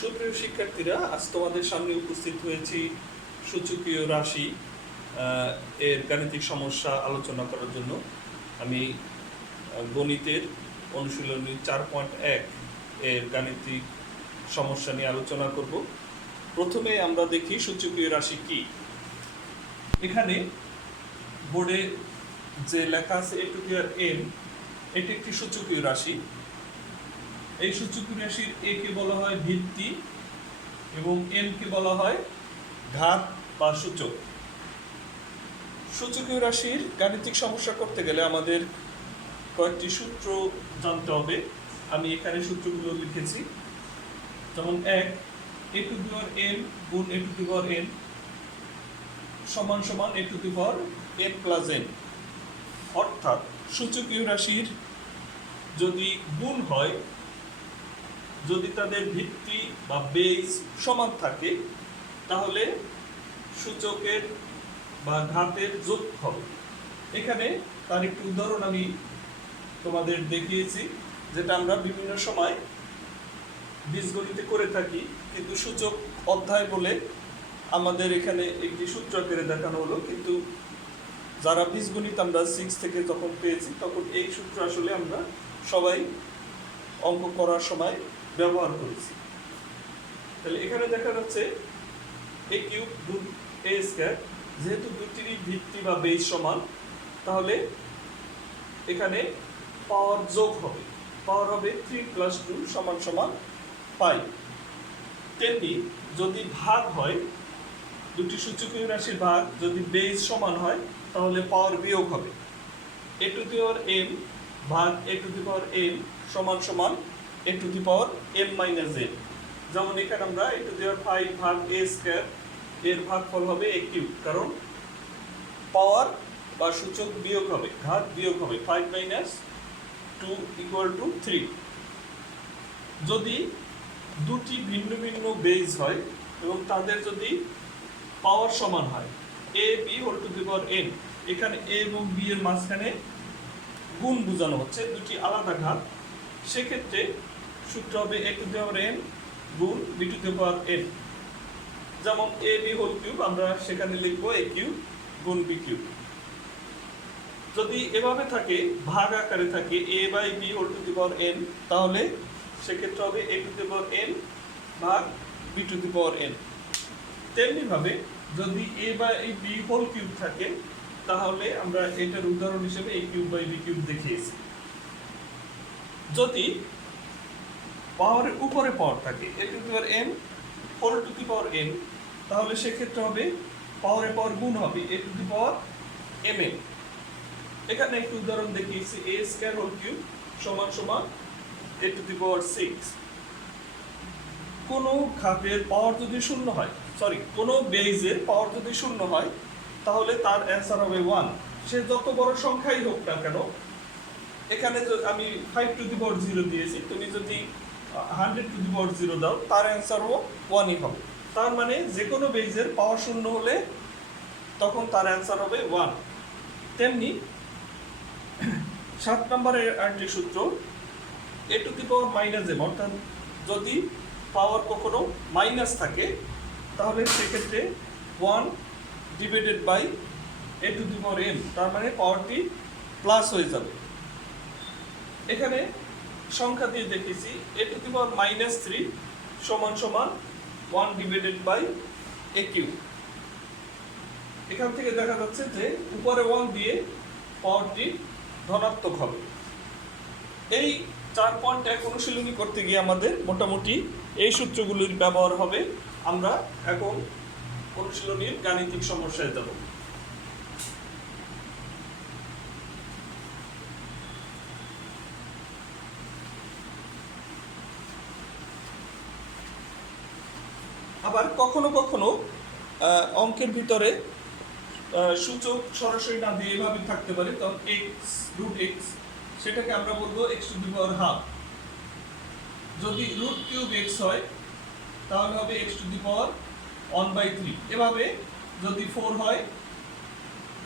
সুপ্রিয় শিক্ষার্থীরা, আজ তোমাদের সামনে উপস্থিত হয়েছি সূচকীয় রাশি এর গাণিতিক সমস্যা আলোচনা করার জন্য। আমি গণিতের অনুশীলনী 4.1 এর গাণিতিক সমস্যা নিয়ে আলোচনা করব। প্রথমে আমরা দেখি সূচকীয় রাশি কি। এখানে বোর্ডে যে লেখা আছে a⁴n, এটি একটি সূচকীয় রাশি। এই সূচকীয় রাশির এ কে বলা হয় ভিত্তি এবং এন কে বলা হয় ঘাত বা সূচক। সূচকীয় রাশির গাণিতিক সমস্যা করতে গেলে আমাদের কয়েকটি সূত্র জানতে হবে। আমি এখানে সূত্রগুলো লিখেছি। যেমন 1, a⁴n গুণ a⁴n সমান সমান a⁴n+n। অর্থাৎ সূচকীয় রাশির যদি গুণ হয়, যদি তাদের ভিত্তি বা বেস সমান থাকে, তাহলে সূচকের বা ঘাতের যোগ হবে। এখানে তার একটি উদাহরণ আমি তোমাদের দেখিয়েছি, যেটা আমরা বিভিন্ন সময় বীজগণিতে করে থাকি, কিন্তু সূচক অধ্যায় বলে আমাদের এখানে একটি সূত্র আকারে দেখানো হলো। কিন্তু যারা বীজগণিত আমরা 6 থেকে যখন পেয়েছি, তখন এই সূত্র আসলে আমরা সবাই অঙ্ক করার সময় ব্যবহার করেছি। তাহলে এখানে দেখা যাচ্ছে a³ গুণ a², যেহেতু দুটিরই ভিত্তি বা বেস সমান, তাহলে এখানে পাওয়ার যোগ হবে। পাওয়ার হবে 3 + 2 = 5। তেমনি যদি ভাগ হয়, দুটি সূচকীয় রাশির ভাগ যদি বেস সমান হয়, তাহলে পাওয়ার বিয়োগ হবে। a⁴m ভাগ a⁴n সমান a⁴m-n। যেমন এখানে আমরা a⁵ ভাগ a² এর ভাগফল হবে a³, কারণ পাওয়ার বা সূচক বিয়োগ হবে, ঘাত বিয়োগ হবে। 5 - 2 = 3। যদি দুটি ভিন্ন ভিন্ন বেস হয় এবং তাদের যদি পাওয়ার সমান হয়, a⁴n, এখানে a এবং b এর মাঝখানে গুণ বোঝানো হচ্ছে, দুটি আলাদা ঘাত, সেক্ষেত্রে সূত্র হবে a⁴n গুণ b⁴n। যেমন ab³ আমরা সেখানে লিখব a³ গুণ b³। যদি এভাবে থাকে, ভাগ আকারে থাকে a/b⁴n, তাহলে সেক্ষেত্রে হবে a⁴n ভাগ b⁴n। তেমনিভাবে যদি a/b³ থাকে, তাহলে আমরা এটার উদাহরণ হিসেবে a³ দেখিয়েছি। যদি পাওয়ারের উপরে পাওয়ার থাকে a⁴n, তাহলে সেক্ষেত্রে হবে পাওয়ারের পাওয়ার গুণ হবে a⁴mn। এখানে একটু উদাহরণ দেখিয়েছি, a² সমান a⁶। কোনো ঘাতের পাওয়ার যদি শূন্য হয়, কোনো বেজের পাওয়ার যদি শূন্য হয়, তাহলে তার অ্যান্সার হবে 1। সে যত বড় সংখ্যাই হোক না কেন, এখানে আমি 5⁴0 দিয়েছি, তুমি যদি 100⁴0 দাও, তার অ্যান্সারও 1ই হবে। তার মানে যে কোনো বেজের পাওয়ার শূন্য হলে তখন তার অ্যান্সার হবে 1। তেমনি 7 নম্বরের আরেকটি সূত্র a⁻m, অর্থাৎ যদি পাওয়ার কখনো মাইনাস থাকে, তাহলে সেক্ষেত্রে 1/a⁴m, তার মানে পাওয়ারটি প্লাস হয়ে যাবে। এখানে সংখ্যা দিয়ে দেখেছি a⁻³ সমান 1/a³। এখান থেকে দেখা যাচ্ছে যে উপরে 1 দিয়ে পাওয়ারটি ধনাত্মক হবে। এই 4.1 অনুশীলনী করতে গিয়ে আমাদের মোটামুটি এই সূত্রগুলির ব্যবহার হবে। আমরা এখন অনুশীলনীর গাণিতিক সমস্যায় যাব। আবার কখনো কখনো অঙ্কের ভিতরে সূচক সরাসরি না দিয়ে এভাবে থাকতে পারে, তখন √x, সেটাকে আমরা বলবো x⁻²। যদি √3x হয়, তাহলে হবে x⁻⁴. এভাবে যদি 4 হয়,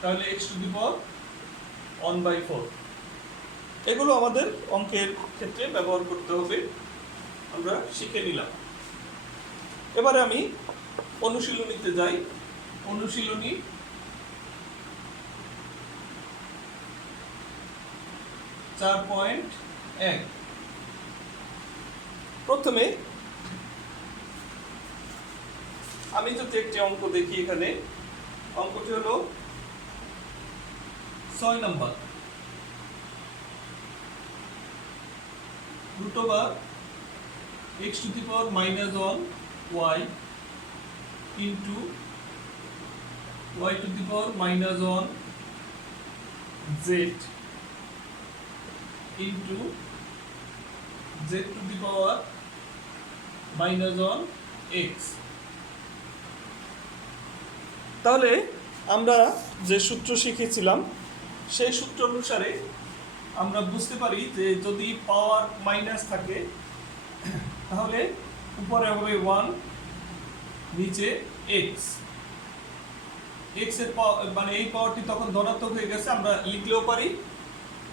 তাহলে x⁻⁴. এগুলো আমাদের অঙ্কের ক্ষেত্রে ব্যবহার করতে হবে, আমরা শিখে নিলাম। এবারে আমি অনুশীলনীতে যাই। অনুশীলনী 4.1। প্রথমে আমি যদি একটি অঙ্ক দেখি, এখানে অঙ্কটি হলো 6 নম্বর। √(x⁻1y into y⁻1 z into z⁻1 x। তাহলে আমরা যে সূত্র শিখেছিলাম সেই সূত্র অনুসারে আমরা বুঝতে পারি যে যদি পাওয়ার মাইনাস থাকে তাহলে উপরে হবে 1, নিচে x। x এর মানে এই পাওয়ারটি তখন ধনাত্মক হয়ে গেছে, আমরা লিখলেও পারি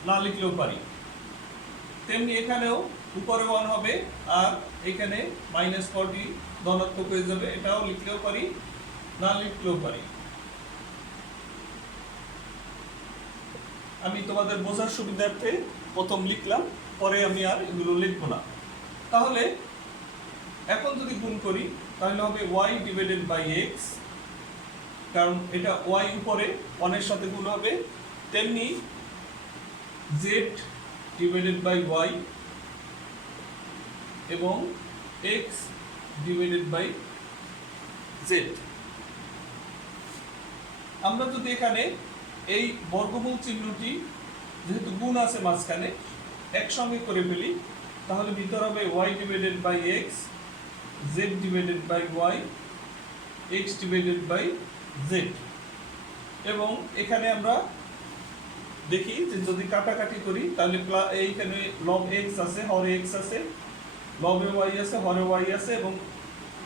না লিখলেও পারি। তেমনি এখানেও উপরে 1 হবে আর এখানে মাইনাস পাওয়ারটি ধনাত্মক হয়ে যাবে, এটাও লিখলেও পারি না লিখলেও পারি। আমি তোমাদের বোঝার সুবিধার্থে প্রথম লিখলাম, পরে আমি আর এগুলো লিখব না। তাহলে এখন যদি গুণ করি তাহলে হবে y/x, কারণ এটা y উপরে 1 এর সাথে গুণ হবে। তেমনি z/y এবং x/z। আমরা যদি এখানে এই বর্গমূল চিহ্নটি যেহেতু গুণ আছে মাঝখানে একসঙ্গে করে ফেলি তাহলে ভিতর হবে y/x, z/y, x/z। এবং এখানে আমরা দেখি যে যদি কাটাকাটি করি তাহলে এইখানে লব x আছে, হরে x আছে, লবে y আছে, হরে y আছে এবং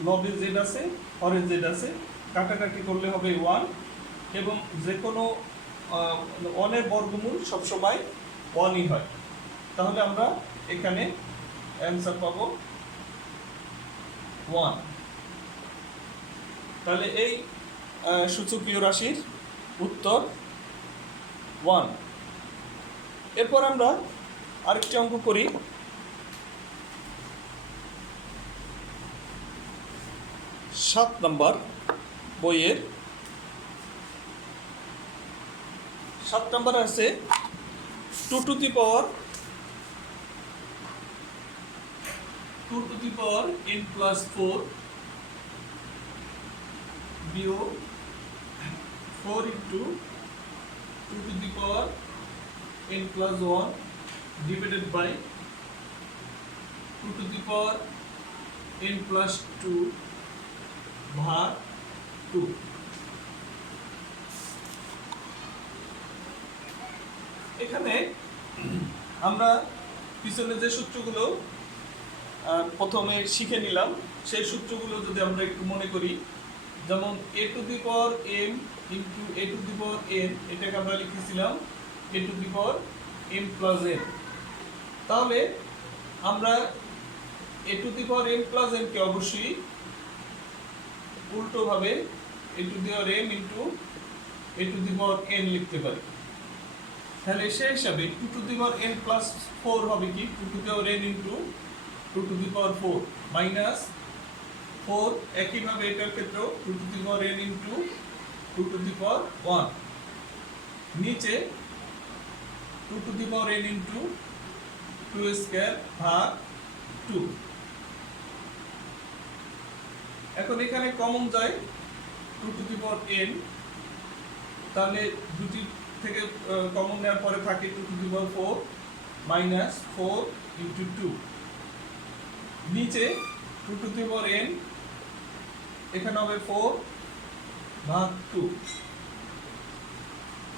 লবে z আছে, হরে z আছে। কাটাকাটি করলে হবে 1 এবং যে কোনো 1 এর বর্গমূল সবসময় 1ই হয়। তাহলে আমরা এখানে অ্যান্সার পাবো 1। তাহলে এই সূচকীয় রাশির উত্তর 1। এরপর আমরা আরেকটি অঙ্ক করি। 7 নম্বর বইয়ের 7 নম্বর আছে 2n+4 বিয়োগ 4 into 2n+1 divided by 2n+2 ভাগ 2। এখানে আমরা পিছনে যে সূত্রগুলো প্রথমে শিখে নিলাম সেই সূত্রগুলো যদি আমরা একটু মনে করি, যেমন a⁴m into a⁴n, এটাকে আমরা লিখেছিলাম a⁴m+n। তাহলে আমরা a⁴m+n কে অবশ্যই উল্টোভাবে a⁴m into a⁴n লিখতে পারি। তাহলে সেই হিসাবে 2n+4 হবে কি 2n into 2⁴ মাইনাস 4, একইভাবে এটার ক্ষেত্রেও 2n into 2⁴1, নিচে 2n into 2² ভাগ 2। এখন এখানে কমন যায় 2n, তাহলে দুটি থেকে কমন নেওয়ার পরে থাকে 2⁴ মাইনাস 4 into 2, নিচে 2n, এখানে হবে 4 ভাগ 2,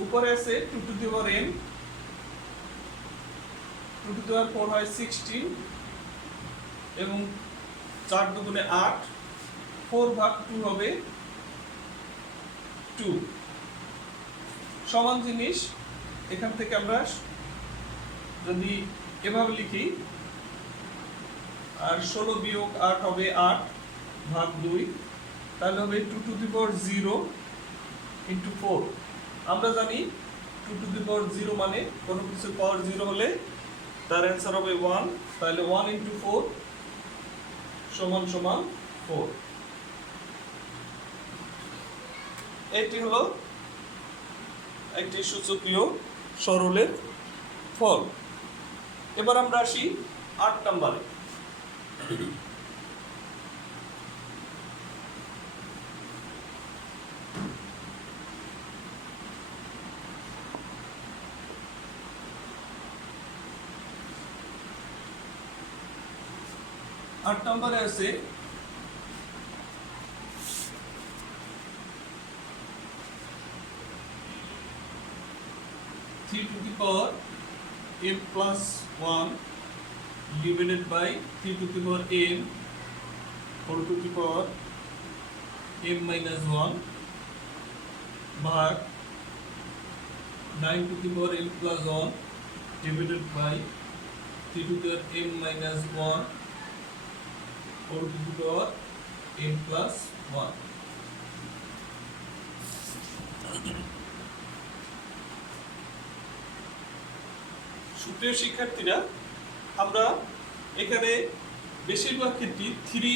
উপরে আছে 2n, 2⁴ হয় 16 এবং 4 দুগুণে 8, 4 ভাগ 2 হবে 2। সমান জিনিস এখান থেকে আমরা যদি এভাবে লিখি, আর 16 বিয়োগ 8 হবে 8, ভাগ 2, তাহলে হবে 2 টু দি পাওয়ার 0 ইন্টু 4। আমরা জানি 2 টু দি পাওয়ার 0 মানে কোনো কিছু পাওয়ার 0 হলে তার অ্যান্সার হবে 1, তাহলে 1 ইন্টু 4 সমান সমান 4। এটি হলো একটি সূচকীয় সরলের ফল। এবার আমরা আসি 8 নম্বরে। আট নম্বরে আছে three two the power m plus 1 divided by 3 to the power m whole to the power m minus 1 भाग 9 to the power m plus 1 divided by 3 to the power m minus 1 whole to the power m plus 1। সুপ্রিয় শিক্ষার্থীরা, আমরা এখানে বেশিরভাগ ক্ষেত্রে 3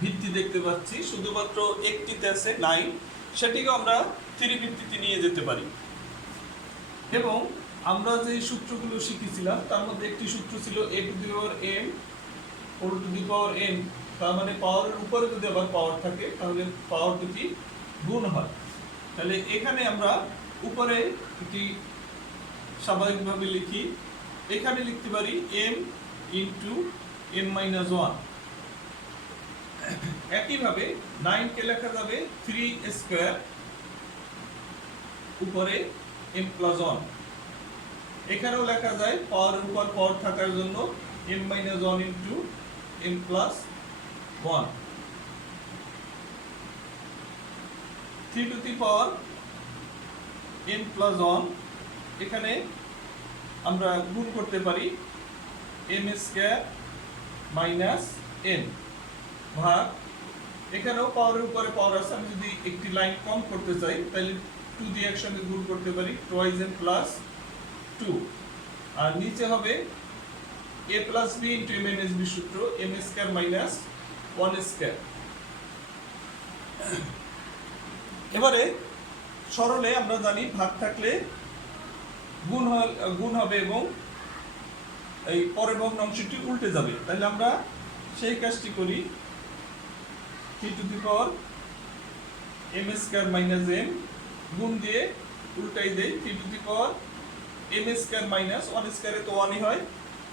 ভিত্তি দেখতে পাচ্ছি, শুধুমাত্র একটিতে আছে 9, সেটিকে আমরা 3 ভিত্তিতে নিয়ে যেতে পারি। এবং আমরা যে সূত্রগুলো শিখেছিলাম তার মধ্যে একটি সূত্র ছিল a to the power m whole to the power n, তার মানে পাওয়ারের উপরে যদি আবার পাওয়ার থাকে তাহলে পাওয়ার দুটি গুণ হয়। তাহলে এখানে আমরা উপরে এটি স্বাভাবিকভাবে লিখি, এখানে লিখতে পারি m ইন্টু m মাইনাস 1। একইভাবে 9 কে লেখা যাবে 3 স্কয়ার উপরে m প্লাস 1। এখানেও লেখা যায় পাওয়ারের উপর পাওয়ার থাকার জন্য m minus 1 into m plus 1। 3 to the power m plus 1, এখানে আমরা গুণ করতে পারি m স্কয়ার মাইনাস n ভাগ, এখানেও পাওয়ারের উপরে পাওয়ার আছে, আমি যদি একটি লাইন কম করতে চাই তাহলে 2 দিয়ে একসঙ্গে গুণ করতে পারি, টুয়াইস m প্লাস 2। আর নিচে হবে a plus b into m minus b সূত্র, m স্কয়ার মাইনাস 1 স্কয়ার। এবারে সরলে আমরা জানি ভাগ থাকলে গুণ হবে এবং এই পরের ভগ্নাংশটি উল্টে যাবে। তাহলে আমরা সেই কাজটি করি, 3 to the power m square minus m গুণ দিয়ে উল্টাই দেই 3 to the power m square minus 1 স্কয়ারে তো 1ই হয়,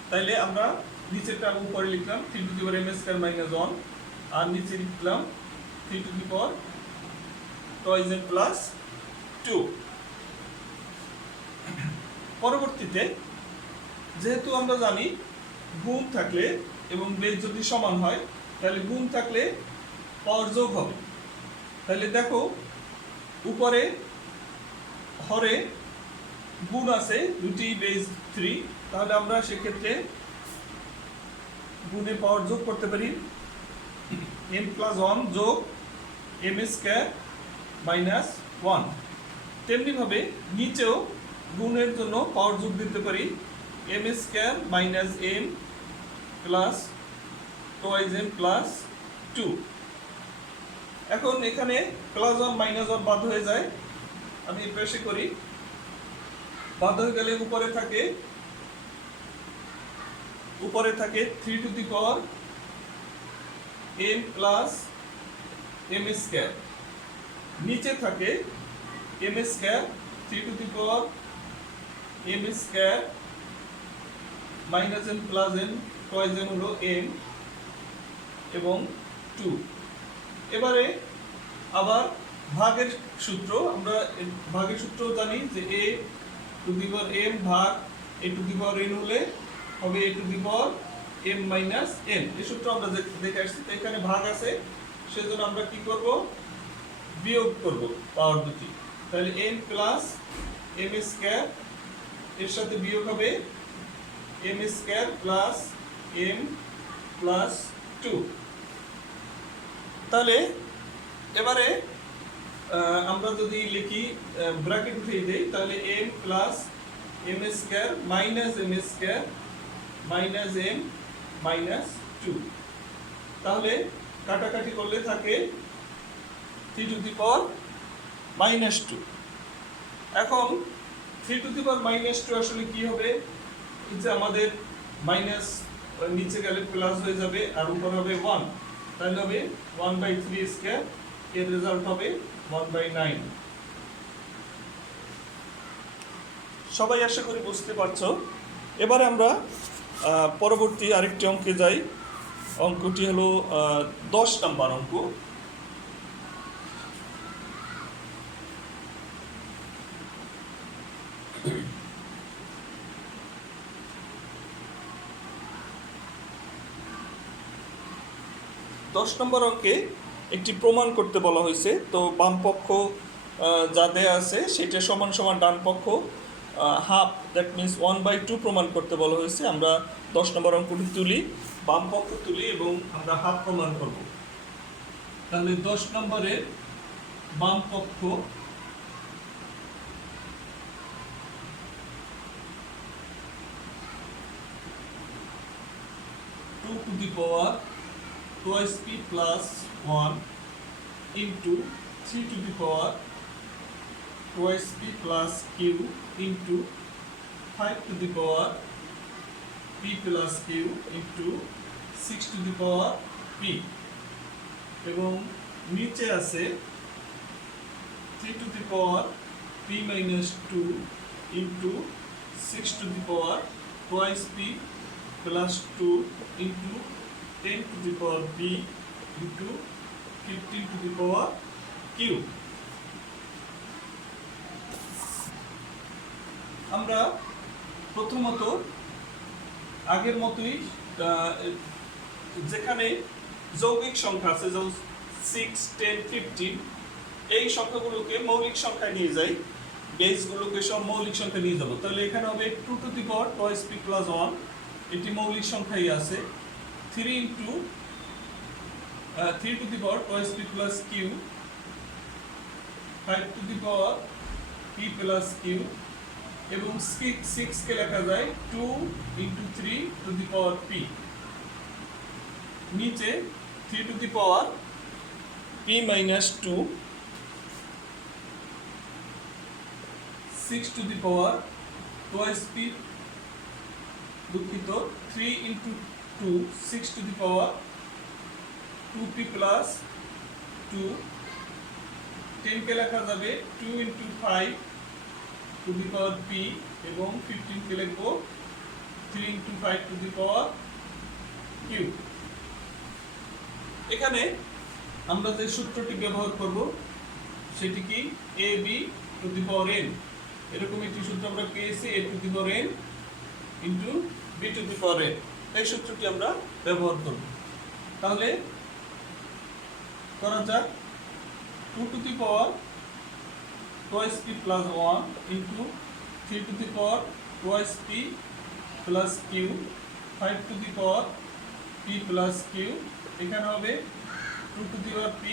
তাইলে আমরা নিচেরটা উপরে লিখলাম 3 to the power m square minus 1 আর নিচে লিখলাম 3 to the power twice m plus 2। পরবর্তীতে যেহেতু আমরা জানি গুণ থাকলে এবং বেজ যদি সমান হয় তাহলে গুণ থাকলে পাওয়ার যোগ হবে। তাহলে দেখো উপরে হরে গুণ আছে দুটি বেজ 3, তাহলে আমরা সেক্ষেত্রে গুণে পাওয়ার যোগ করতে পারি m প্লাস 1 যোগ m স্কয়ার মাইনাস 1। তেমনিভাবে নিচেও গুণের জন্য পাওয়ার যোগ দিতে পারি m square minus m plus twice m plus 2। এখন এখানে প্লাস 1 মাইনাস 1 বাদ হয়ে যায়, আমি এর পাশে করি, বাদ হয়ে গেলে উপরে থাকে 3 to the power m plus m square, নিচে থাকে m square 3 to the power m square minus m plus n twice n হলো m এবং 2। এবারে আবার ভাগের সূত্র, আমরা ভাগের সূত্র জানি যে a to the power m ভাগ a to the power n হলে হবে a to the power m minus n। এই সূত্র আমরা দেখে আসছি, তো এখানে ভাগ আছে সেজন্য আমরা কি করব, বিয়োগ করব পাওয়ার দুটি। তাহলে m প্লাস m স্কয়ার এর সাথে বিয়োগ হবে m square plus m plus 2। তাহলে এবারে আমরা যদি লিখি ব্র্যাকেট উঠিয়ে দেই, তাহলে m plus m square minus m square minus m minus 2। তাহলে কাটাকাটি করলে থাকে 3 টু দি পাওয়ার মাইনাস 2। এখন 3 টু দি পাওয়ার মাইনাস 2 আসলে কি হবে? যে আমাদের মাইনাস নিচে গেলে প্লাস হয়ে যাবে আর উপর হবে 1, তাহলে হবে 1/3 স্কয়ার, এর রেজাল্ট হবে 1/9। সবাই আশা করি বুঝতে পারছো। এবারে আমরা পরবর্তী আরেকটি অঙ্কে যাই। অঙ্কটি হলো 10 নম্বর অঙ্ক। দশ নম্বর অঙ্কে একটি প্রমাণ করতে বলা হয়েছে। তো বাম পক্ষ যা দেয়া আছে সেটা সমান সমান ডান পক্ষ হাফ, দ্যাট মিনস 1/2 প্রমাণ করতে বলা হয়েছে। আমরা 10 নম্বর অঙ্কটি তুলি, বাম পক্ষ তুলি এবং আমরা হাফ প্রমাণ করব। তাহলে 10 নম্বরের বাম পক্ষ two to the power twice p plus 1 into 3 to the power twice p plus q into 5 to the power p plus q into 6 to the power p, এবং নিচে আছে 3 to the power p minus 2 into 6 to the power twice p plus 2 into 10 to the power b into 15 to the power q। আমরা প্রথমত আগের মতোই যেখানে যৌগিক সংখ্যা আছে, যেমন 6, 10, 15, এই সংখ্যাগুলোকে মৌলিক সংখ্যায় নিয়ে যাই, বেসগুলোকে সব মৌলিক সংখ্যা নিয়ে যাব। তাহলে এখানে হবে 2 to the power twice p plus 1, এটি মৌলিক সংখ্যাই আছে। 3 into 3 to the power twice p plus q, 5 to the power p plus q, এবং 6 কে লেখা যায় 2 into 3 to the power p। নিচে 3 to the power p minus 2, 6 to the power twice p, দুঃখিত 3 into 2, 6 to the power 2p plus 2, 10 কে লেখা যাবে 2 into 5 to the power p, এবং 15 কে লিখব 3 into 5 to the power q। এখানে আমরা যে সূত্রটি ব্যবহার করব সেটি কি? ab to the power n, এরকম একটি সূত্র আমরা পেয়েছি, a to the power n into b to the power n, এই সূত্রটি আমরা ব্যবহার করব। তাহলে করা যাক 2 to the power twice p plus 1 into 3 to the power twice p plus q, 5 to the power p plus q, এখানে হবে 2 to the power p,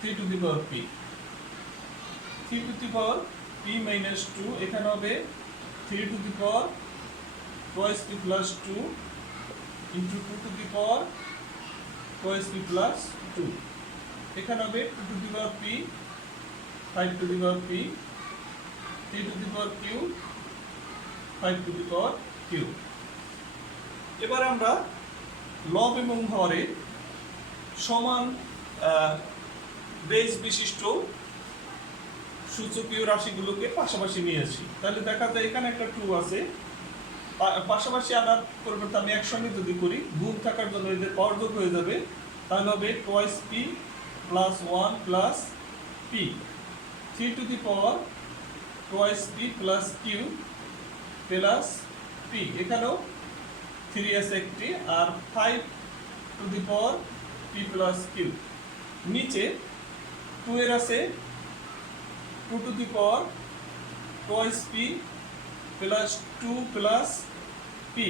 3 to the power p, 3 to the power p minus 2, এখানে হবে 3 to the power twice p plus 2 into 2 to the power twice p plus 2, এখানে হবে 2 to the power p, 5 to the power p, 3 to the power q, 5 to the power q। এবার আমরা লব এবং হরে সমান base বিশিষ্ট সূচকীয় রাশিগুলোকে পাশাপাশি নিয়ে আসি। তাহলে দেখা যায় এখানে একটা 2 আছে, পাশাপাশি আনার পরিবর্তে আমি একসঙ্গে যদি করি, গুণ থাকার জন্য এদের পাওয়ার যোগ হয়ে যাবে। তাহলে হবে twice P plus 1 plus P, 3 to the power twice P plus Q plus P, এখানেও 3 আছে একটি, আর 5 to the power P plus Q. নিচে 2 এর আছে 2 to the power twice P plus 2 plus P,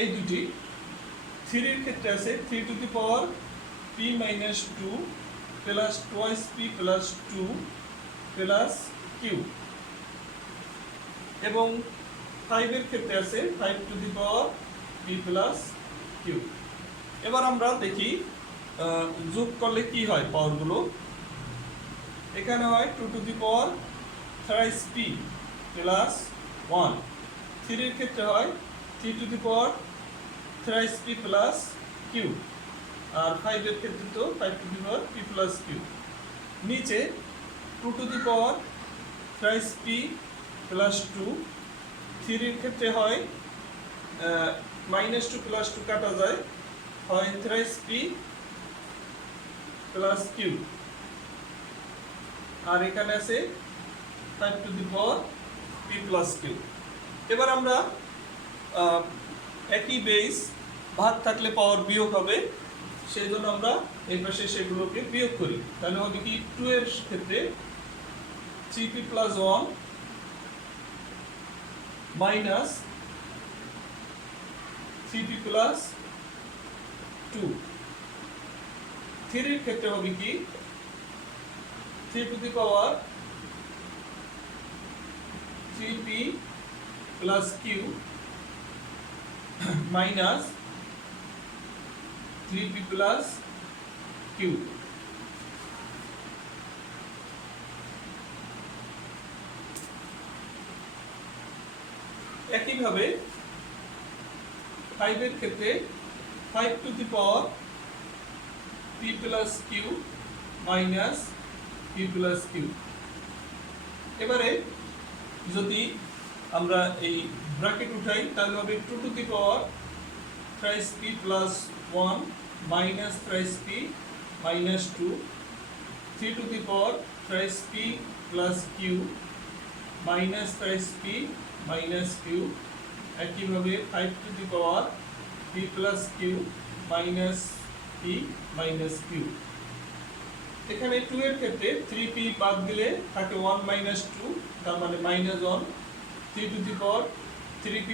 এই দুটি। 3 এর ক্ষেত্রে আছে 3 to the power p minus 2 plus twice p plus 2 plus q এবং 5 এর ক্ষেত্রে আছে 5 to the power p plus q। এবার আমরা দেখি যোগ করলে কি হয় পাওয়ারগুলো। এখানে হয় 2 to the power thrice p plus 1। 3 এর ক্ষেত্রে হয় 3 to the power thrice p plus q। আর 5 এর ক্ষেত্রে তো 5 to the power p plus q। নিচে 2 to the power thrice p plus 2। 3 এর ক্ষেত্রে হয় -2 plus 2 কাটা যায়, হয় thrice p plus q। আর এখানে আছে 5 to the power p plus q। এবার আমরা একই বেস ভাগ থাকলে পাওয়ার বিয়োগ হবে, সেই জন্য আমরা এই পাশে সেগুলোকে বিয়োগ করি। তাহলে হবে কি 2 এর ক্ষেত্রে 3p plus 1 minus 3p plus 2। 3 এর ক্ষেত্রে হবে কি 3 to the power 3p plus q minus 3p plus q। একইভাবে 5 এর ক্ষেত্রে 5 to the power p plus q minus p plus q। এবারে যদি আমরা এই ব্র্যাকেট উঠাই তাহলে হবে 2 to the power thrice p plus 1 minus thrice p minus 2। 3 to the power thrice p plus q minus thrice p minus q। একইভাবে 5 to the power p plus q minus p minus q। এখানে 2 এর ক্ষেত্রে 3p বাদ দিলে থাকে 1 minus 2, তার মানে -1। 3 to the power 3p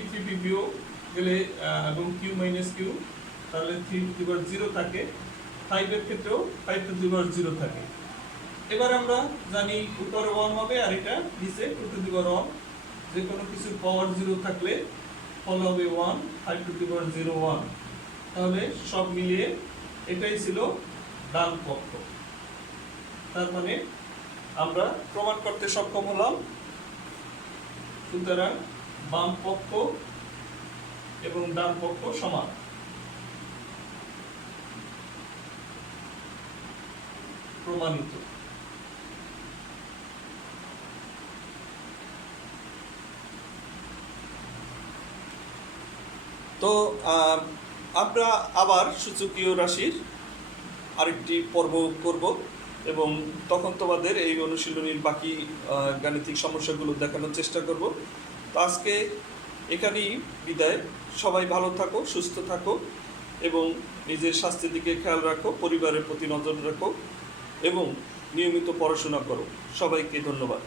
বিয়োগ গেলে এবং q minus q, তাহলে 3 to the power 0 থাকে। 5 এর ক্ষেত্রেও 5 to the power 0 থাকে। এবার আমরা জানি উপরে 1 হবে আর এটা নিচে 2 to the power 1। যে কোনো কিছুর পাওয়ার 0 থাকলে ফল হবে 1, 5 to the power 0 1। তাহলে সব মিলিয়ে এটাই ছিল ডান পক্ষ। তার মানে আমরা প্রমাণ করতে সক্ষম হলাম সুতরাং বাম পক্ষ এবং ডান পক্ষ সমান। প্রমাণিত। তো আমরা আবার সূচকীয় রাশির আরেকটি পর্ব করব এবং তখন তোমাদের এই অনুশীলনীর বাকি গাণিতিক সমস্যাগুলো দেখানোর চেষ্টা করব। তো আজকে এখানেই বিদায়। সবাই ভালো থাকো, সুস্থ থাকো এবং নিজের স্বাস্থ্যের দিকে খেয়াল রাখো, পরিবারের প্রতি নজর রাখো এবং নিয়মিত পড়াশোনা করো। সবাইকে ধন্যবাদ।